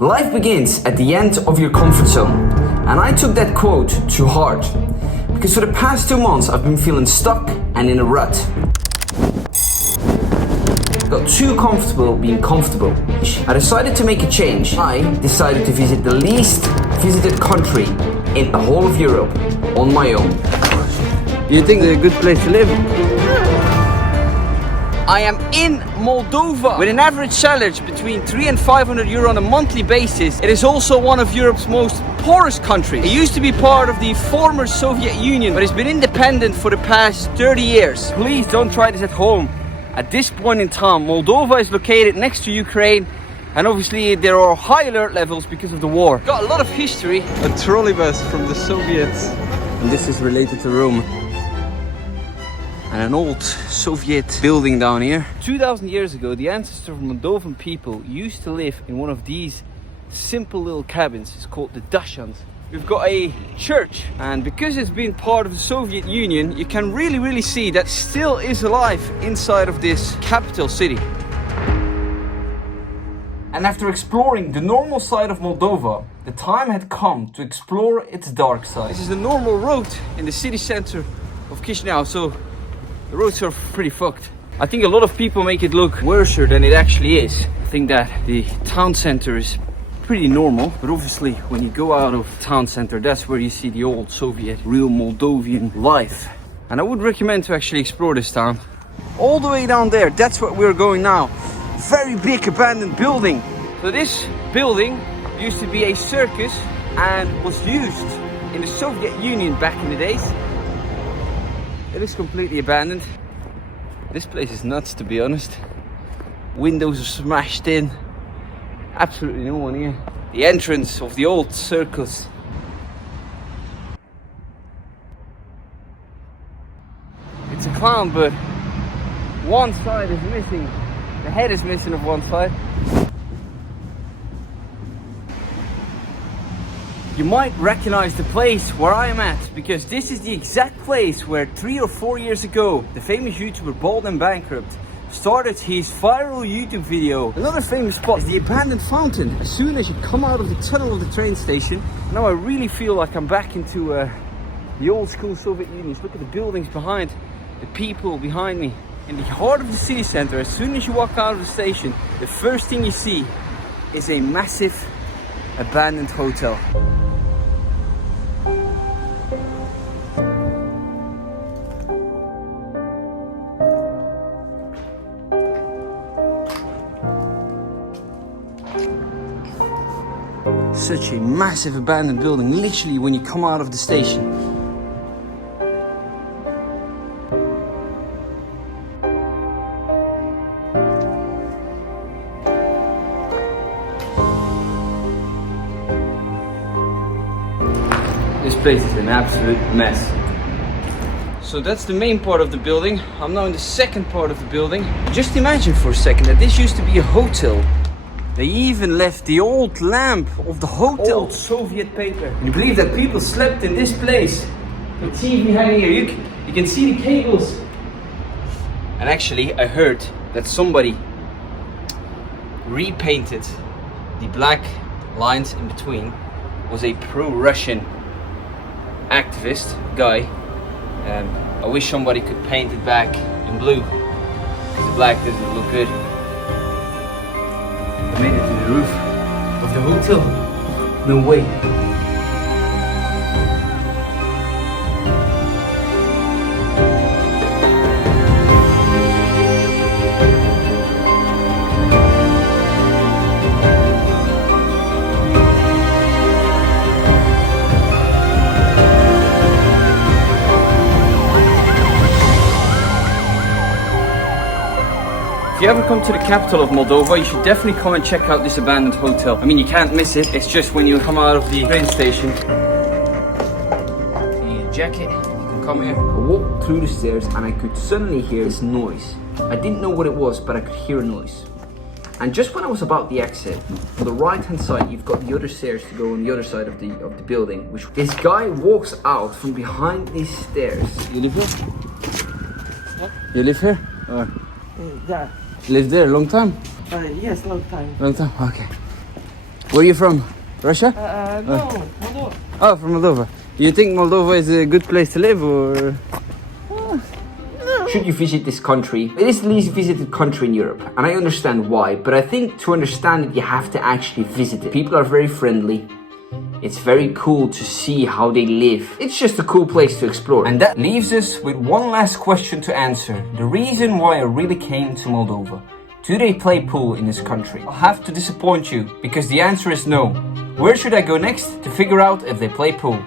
Life begins at the end of your comfort zone. And I took that quote to heart. Because for the past 2 months I've been feeling stuck and in a rut. Got too comfortable being comfortable. I decided to make a change. I decided to visit the least visited country in the whole of Europe on my own. Do you think it's a good place to live? I am in Moldova with an average salary between 300 and 500 euro on a monthly basis. It is also one of Europe's most poorest countries. It used to be part of the former Soviet Union, but it's been independent for the past 30 years. Please don't try this at home. At this point in time, Moldova is located next to Ukraine, and obviously there are high alert levels because of the war. Got a lot of history. A trolley bus from the Soviets. And this is related to Rome. And an old Soviet building down here. 2000 years ago, the ancestors of Moldovan people used to live in one of these simple little cabins. It's called the Dashans. We've got a church, and because it's been part of the Soviet Union, you can really see that still is alive inside of this capital city. And after exploring the normal side of Moldova, the time had come to explore its dark side. This is the normal road in the city center of Chisinau, so the roads are pretty fucked. I think a lot of people make it look worse than it actually is. I think that the town center is pretty normal, but obviously when you go out of town center, that's where you see the old Soviet, real Moldovan life. And I would recommend to actually explore this town. All the way down there, that's where we're going now. Very big abandoned building. So this building used to be a circus and was used in the Soviet Union back in the days. It is completely abandoned. This place is nuts, to be honest. Windows are smashed in. Absolutely no one here. The entrance of the old circus. It's a clown, but one side is missing. The head is missing of one side. You might recognize the place where I am at, because this is the exact place where 3 or 4 years ago the famous YouTuber Bald and Bankrupt started his viral YouTube video. Another famous spot is the abandoned fountain. As soon as you come out of the tunnel of the train station, now I really feel like I'm back into the old school Soviet Union. Look at the buildings behind, the people behind me. In the heart of the city center, as soon as you walk out of the station, the first thing you see is a massive abandoned hotel. Such a massive abandoned building, literally when you come out of the station. This place is an absolute mess. So that's the main part of the building. I'm now in the second part of the building. Just imagine for a second that this used to be a hotel. They even left the old lamp of the hotel. Old Soviet paper. Can you believe that people slept in this place? The TV hanging here. You can see the cables. And actually, I heard that somebody repainted the black lines in between. Was a pro-Russian activist guy. I wish somebody could paint it back in blue, because the black doesn't look good. I made it to the roof of the hotel. No way. If you ever come to the capital of Moldova, you should definitely come and check out this abandoned hotel. I mean, you can't miss it. It's just when you come out of the train station. The jacket, you can come here. I walked through the stairs and I could suddenly hear this noise. I didn't know what it was, but I could hear a noise. And just when I was about the exit, on the right hand side, you've got the other stairs to go on the other side of the building. Which this guy walks out from behind these stairs. You live here? What? You live here? Or? Yeah. Lived there a long time? Yes, long time. Long time? Okay. Where are you from? Russia? No, Moldova. Oh, from Moldova. Do you think Moldova is a good place to live, or? Should you visit this country? It is the least visited country in Europe, and I understand why, but I think to understand it, you have to actually visit it. People are very friendly. It's very cool to see how they live. It's just a cool place to explore. And that leaves us with one last question to answer. The reason why I really came to Moldova. Do they play pool in this country? I'll have to disappoint you, because the answer is no. Where should I go next to figure out if they play pool?